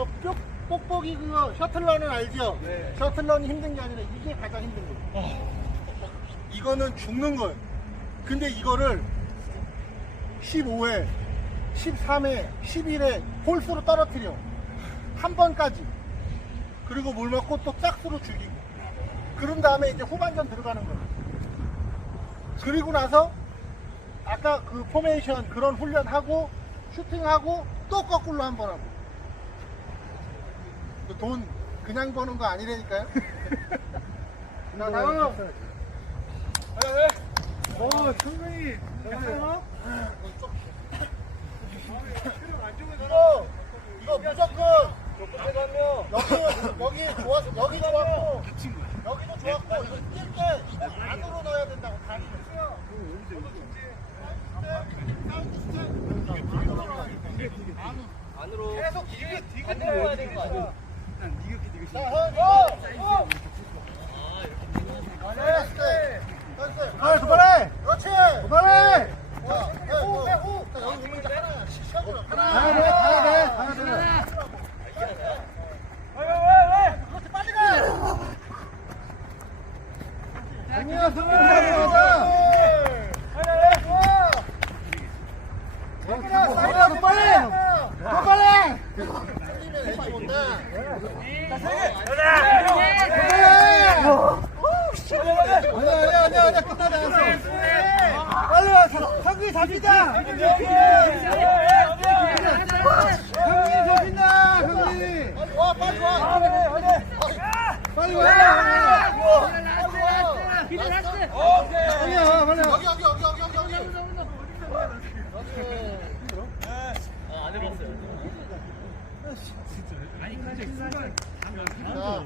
저 뾱, 뽁뽁이 그거 셔틀런은 알죠? 네. 셔틀런이 힘든 게 아니라 이게 가장 힘든 거예요. 이거는 죽는 거예요. 근데 이거를 15회, 13회, 11회 홀수로 떨어뜨려. 한 번까지. 그리고 물 먹고 또 짝수로 죽이고. 그런 다음에 이제 후반전 들어가는 거예요. 그리고 나서 아까 그 포메이션 그런 훈련하고 슈팅하고 또 거꾸로 한 번 하고. 그돈 그냥 버는 거 아니라니까요? 자, 다음! 어, 충분히. 괜찮아? 이거, 이거 무조건 여기, 여기 좋아서, 여기 좋았고, 여기도 좋았고, 이거 뛸때 이거 안으로 넣어야 된다고, 다리. 안으로 계속 이게 반대로 해야 되는 거 아니야? 난 니가 게 되게 자, 허, 어! 네, 됐어. 아, 그만해! 그렇지! 그만해! 자, 호, 호, 호! 자, 여기 오면 이제 하나야. 시작으로. 하나. 가야 돼, 가야 돼, 가야 돼. 그렇지, 빨리 가! 아니야 와 빨리 와 아니야 빨리 와. 여기 여기 여기 여기 여기 여기. 아, 안 해봤어요. 자